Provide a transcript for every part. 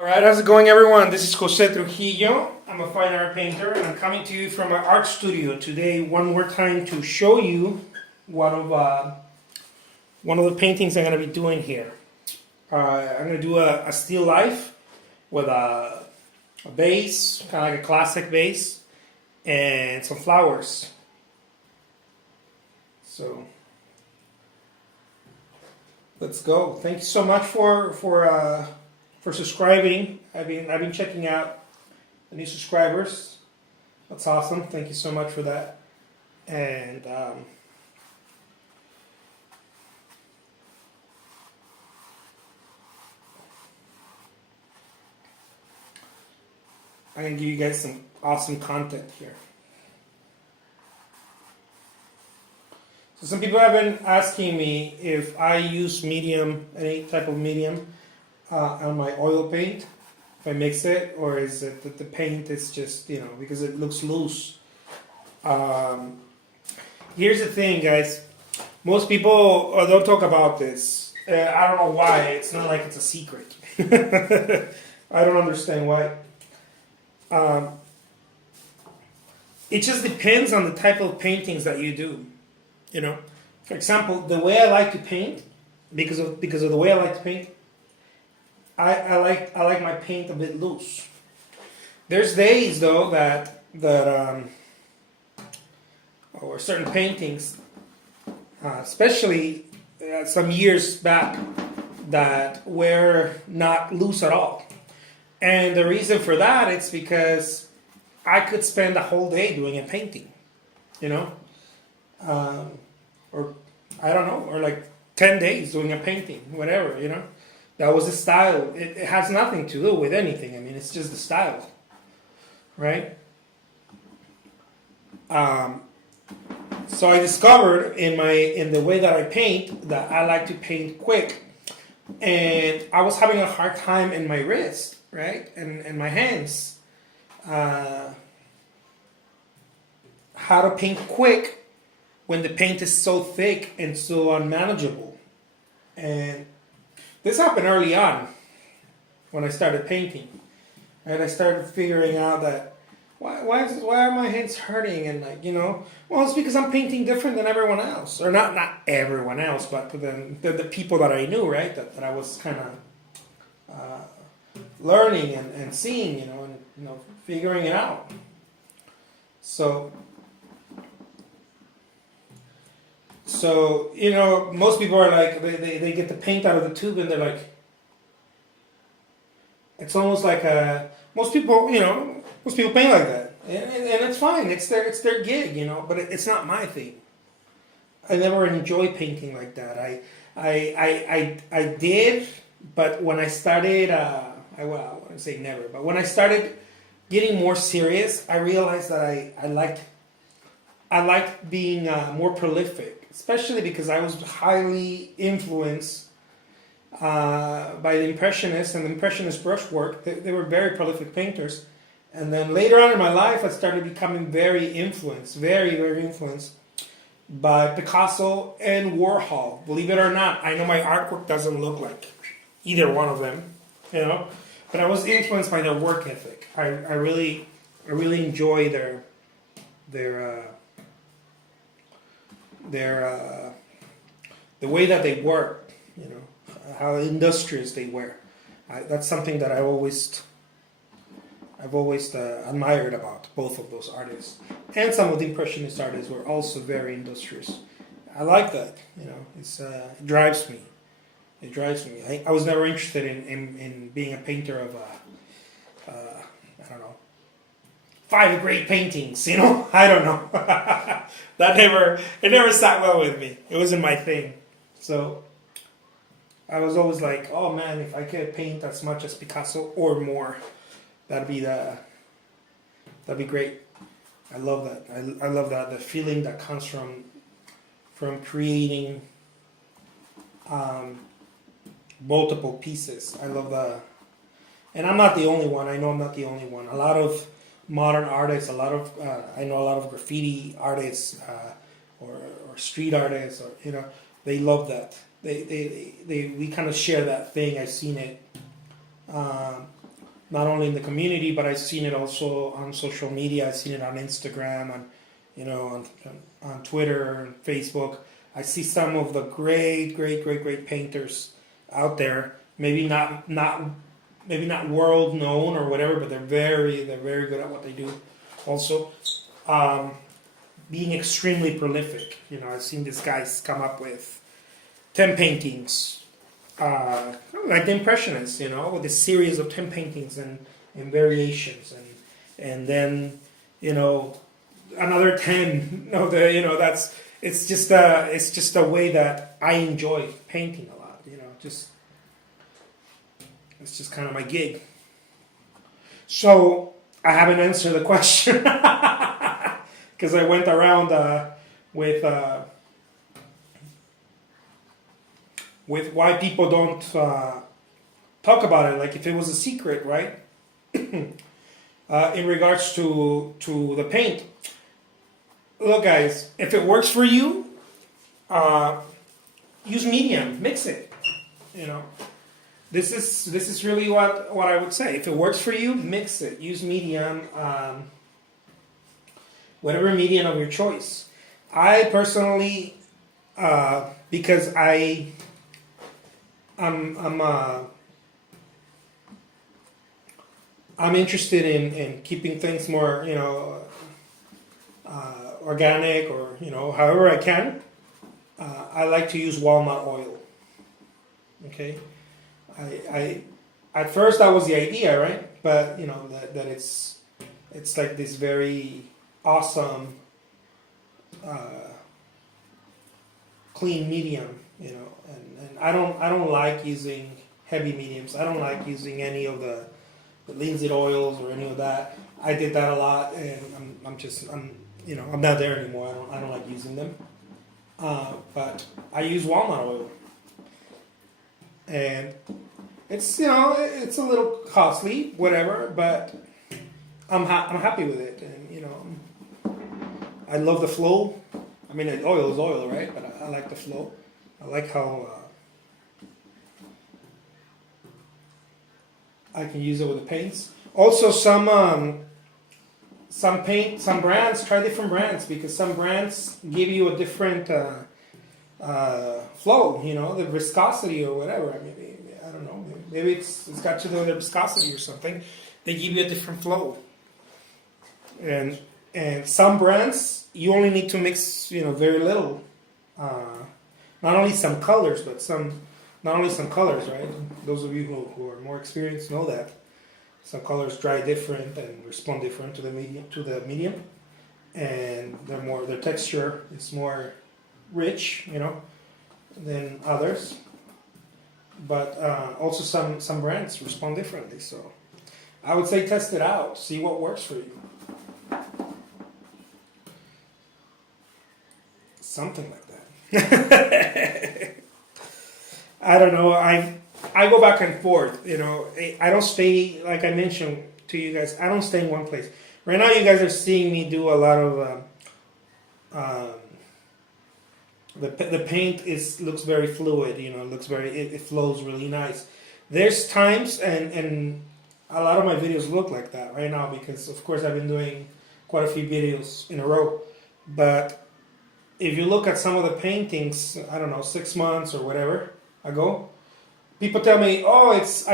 Alright, how's it going, everyone? This is Jose Trujillo. I'm a fine art painter, and I'm coming to you from my art studio today one more time to show you one of the paintings I'm going to be doing here. I'm going to do a still life with a base, kind of like a classic base, and some flowers. So let's go. Thank you so much for subscribing. I've been checking out the new subscribers. That's awesome. Thank you so much for that. And I'm gonna give you guys some awesome content here. So some people have been asking me if I use medium, any type of medium, on my oil paint, if I mix it, or is it that the paint is just, because it looks loose. Here's the thing, guys. Most people don't talk about this. I don't know why. It's not like it's a secret. I don't understand why. It just depends on the type of paintings that you do. For example, the way I like to paint, because of the way I like to paint, I like my paint a bit loose. There's days though that or certain paintings, especially some years back, that were not loose at all. And the reason for that is because I could spend a whole day doing a painting, or I don't know, or like 10 days doing a painting, whatever, That was the style. It has nothing to do with anything. I mean, it's just the style, right? So I discovered in the way that I paint that I like to paint quick, and I was having a hard time in my wrist, right, and my hands. How to paint quick when the paint is so thick and so unmanageable, and this happened early on when I started painting, and I started figuring out that why are my hands hurting, and well, it's because I'm painting different than everyone else, or not everyone else, but the people that I knew, right, that I was kind of learning and seeing, and figuring it out. So most people are like, they get the paint out of the tube and they're like, it's almost like most people paint like that, and it's fine. It's their gig, but it's not my thing. I never enjoyed painting like that. I did, but when I started, I wouldn't say never, but when I started getting more serious, I realized that I liked being more prolific. Especially because I was highly influenced by the Impressionists and the Impressionist brushwork. They were very prolific painters. And then later on in my life, I started becoming very influenced, very, very influenced by Picasso and Warhol. Believe it or not, I know my artwork doesn't look like either one of them, but I was influenced by their work ethic. I really enjoy the way that they work, how industrious they were. That's something that I've always admired about both of those artists, and some of the Impressionist artists were also very industrious. I like that, it drives me. It drives me. I was never interested in being a painter of I don't know, 5 great paintings, I don't know. It never sat well with me. It wasn't my thing. So I was always like, oh man, if I could paint as much as Picasso or more, that'd be great. I love that. I love that, the feeling that comes from creating multiple pieces. I love that. And I'm not the only one. I know I'm not the only one. A lot of modern artists, I know a lot of graffiti artists, or street artists, or they love that. We kind of share that thing. I've seen it, not only in the community, but I've seen it also on social media. I've seen it on Instagram, on Twitter and Facebook. I see some of the great painters out there. Maybe not world known or whatever, but they're very good at what they do. Also, being extremely prolific. I've seen these guys come up with 10 paintings, like the Impressionists. With a series of 10 paintings and variations, and then another 10. That's it's just a way that I enjoy painting a lot. It's just kind of my gig. So I haven't answered the question because I went around with why people don't talk about it, like if it was a secret, right? In regards to the paint. Look, guys, if it works for you, use medium, mix it. This is really what I would say. If it works for you, mix it. Use medium, whatever medium of your choice. I personally, because I'm interested in keeping things more, organic, or however I can. I like to use walnut oil. Okay. I at first that was the idea, right? But that it's like this very awesome clean medium, and I don't like using heavy mediums. I don't like using any of the linseed oils or any of that. I did that a lot, and I'm not there anymore. I don't like using them. But I use walnut oil. And it's it's a little costly, whatever, but I'm happy with it, and I love the flow. I mean, oil is oil, right? But I like the flow. I like how I can use it with the paints. Also, some brands, try different brands, because some brands give you a different flow, the viscosity or whatever. Maybe, I don't know. Maybe it's got to do with the viscosity or something. They give you a different flow. And some brands, you only need to mix, very little. Not only some colors, but not only some colors, right? Those of you who are more experienced know that. Some colors dry different and respond different to the medium, and their texture is more rich, than others. But also some brands respond differently. So I would say test it out, see what works for you. Something like that. I don't know. I go back and forth. I don't stay, like I mentioned to you guys. I don't stay in one place. Right now, you guys are seeing me do a lot of. The paint looks very fluid. It flows really nice. There's times, and a lot of my videos look like that right now because, of course, I've been doing quite a few videos in a row. But if you look at some of the paintings, I don't know, 6 months or whatever ago, people tell me, "Oh, it's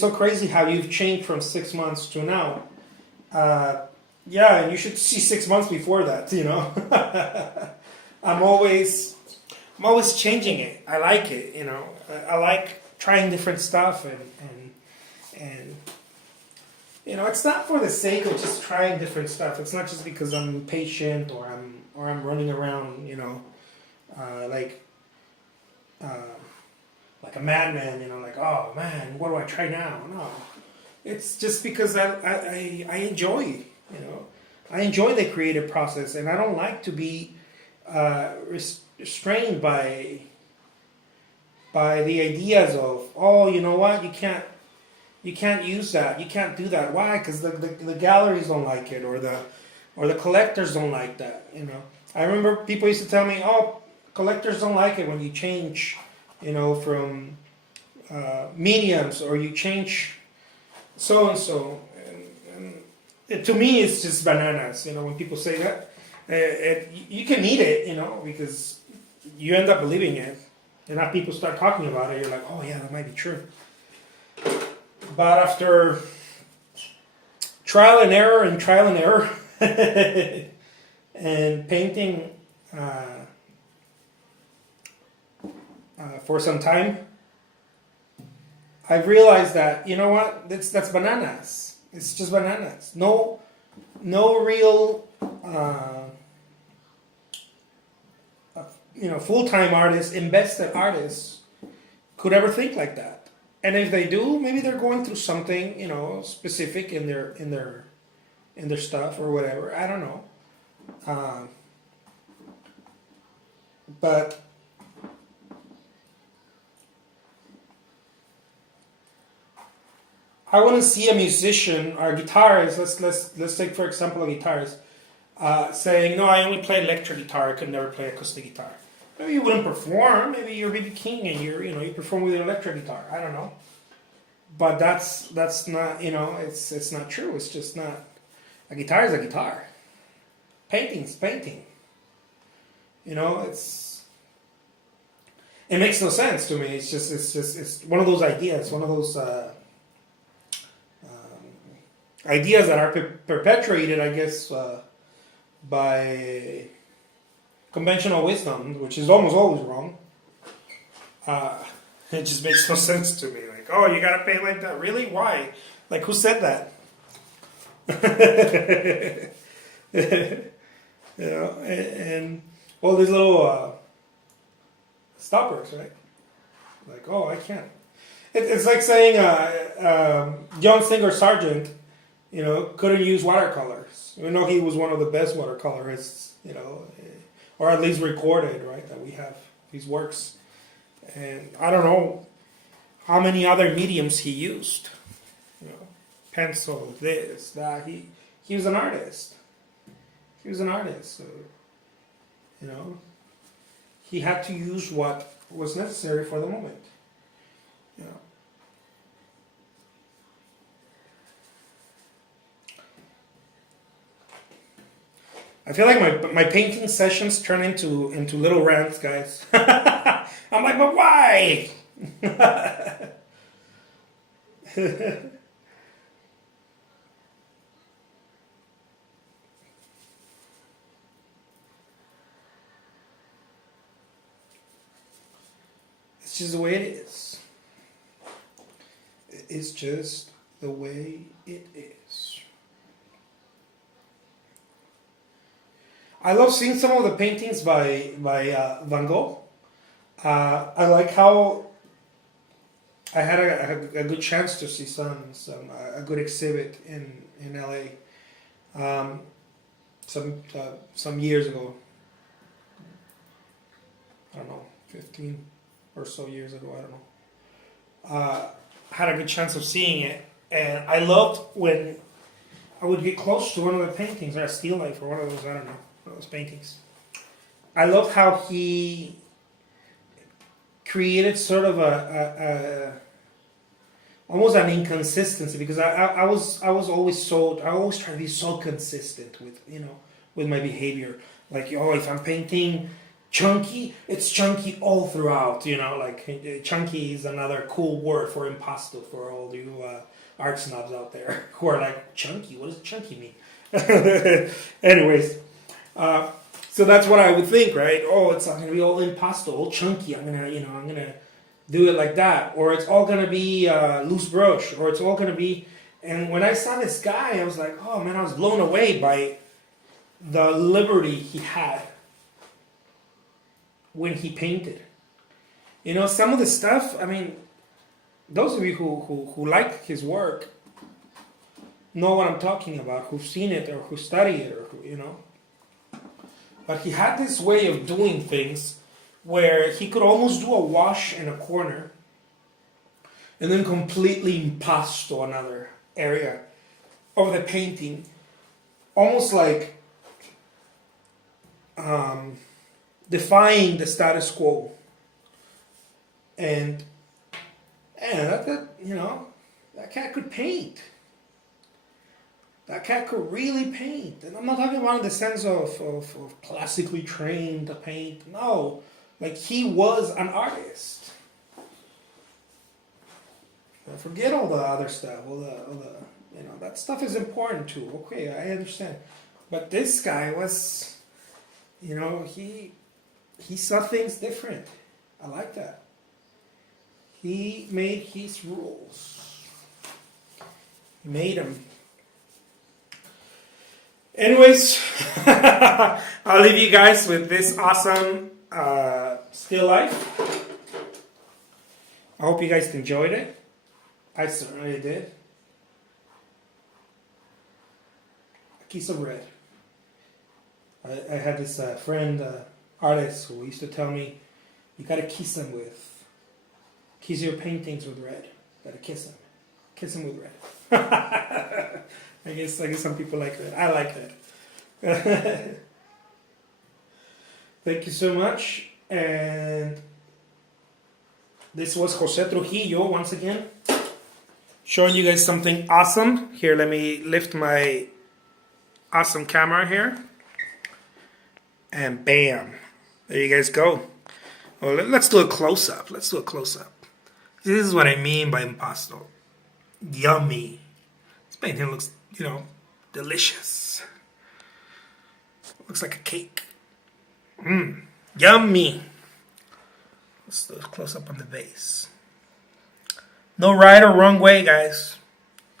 so crazy how you've changed from 6 months to now." Yeah, and you should see 6 months before that. I'm always changing it. I like it. I like trying different stuff, and it's not for the sake of just trying different stuff. It's not just because I'm impatient or I'm running around, like a madman, like, oh man, what do I try now? No, it's just because I enjoy, I enjoy the creative process, and I don't like to be restrained by the ideas of, oh, you know what, you can't use that, you can't do that. Why? Because the galleries don't like it, or the collectors don't like that. I remember people used to tell me, oh, collectors don't like it when you change, from mediums, or you change so and so, and to me it's just bananas. You know, when people say that, you can eat it, you know, because you end up believing it, and now people start talking about it. You're like, oh yeah, that might be true. But after trial and error and trial and error, and painting for some time, I've realized that, you know what, that's bananas. It's just bananas. No real full-time artists, invested artists could ever think like that. And if they do, maybe they're going through something, you know, specific in their stuff or whatever. I don't know. But I want to see a musician or a guitarist. Let's take for example a guitarist saying, "No, I only play electric guitar. I could never play acoustic guitar." Maybe you wouldn't perform. Maybe you're B.B. King and you perform with an electric guitar. I don't know. But that's not, you know, it's not true. It's just not. A guitar is a guitar. Painting's painting. You know, it makes no sense to me. It's one of those ideas, one of those ideas that are perpetuated, I guess, by conventional wisdom, which is almost always wrong. It just makes no sense to me. Like, oh, you gotta pay like that? Really? Why? Like, who said that? You know, and all these little stoppers, right? Like, oh, I can't. It's like saying John Singer Sargent, you know, couldn't use watercolors. We know he was one of the best watercolorists, you know, or at least recorded, right? That we have these works, and I don't know how many other mediums he used. You know, pencil, this, that. He was an artist. He was an artist, so, you know, he had to use what was necessary for the moment. You know. I feel like my painting sessions turn into little rants, guys. I'm like, but why? It's just the way it is. It's just the way it is. I love seeing some of the paintings by Van Gogh. I like how I had a good chance to see a good exhibit in LA some years ago. I don't know, 15 or so years ago. I don't know. Had a good chance of seeing it, and I loved when I would get close to one of the paintings, or a still life, or one of those. I don't know. Those paintings. I love how he created sort of a almost an inconsistency, because I was always try to be so consistent with my behavior. Like, oh, if I'm painting chunky, it's chunky all throughout. Like chunky is another cool word for impasto for all you art snobs out there who are like, chunky. What does chunky mean? Anyways. So that's what I would think, right? Oh, it's not gonna be all impasto, all chunky. I'm gonna do it like that, or it's all gonna be loose brush, or it's all gonna be. And when I saw this guy, I was like, oh man, I was blown away by the liberty he had when he painted. Some of the stuff. I mean, those of you who like his work know what I'm talking about, who've seen it or who study it, or who. But he had this way of doing things where he could almost do a wash in a corner and then completely impasto another area of the painting, almost like defying the status quo. And that That cat could paint. That cat could really paint. And I'm not talking about in the sense of classically trained to paint. No. Like, he was an artist. Forget all the other stuff. All the that stuff is important too. Okay, I understand. But this guy was, he saw things different. I like that. He made his rules. He made them. Anyways, I'll leave you guys with this awesome still life. I hope you guys enjoyed it. I certainly did. A kiss of red. I had this friend, artist, who used to tell me, you gotta kiss your paintings with red. You gotta kiss them with red. I guess some people like that. I like that. Thank you so much. And this was Jose Trujillo once again, showing you guys something awesome. Here, let me lift my awesome camera here. And bam. There you guys go. Well, let's do a close-up. This is what I mean by impasto. Yummy. This painting looks, delicious. Looks like a cake. Yummy. Let's do a close-up on the base. No right or wrong way, guys.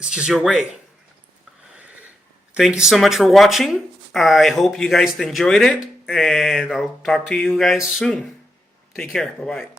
It's just your way. Thank you so much for watching. I hope you guys enjoyed it. And I'll talk to you guys soon. Take care. Bye-bye.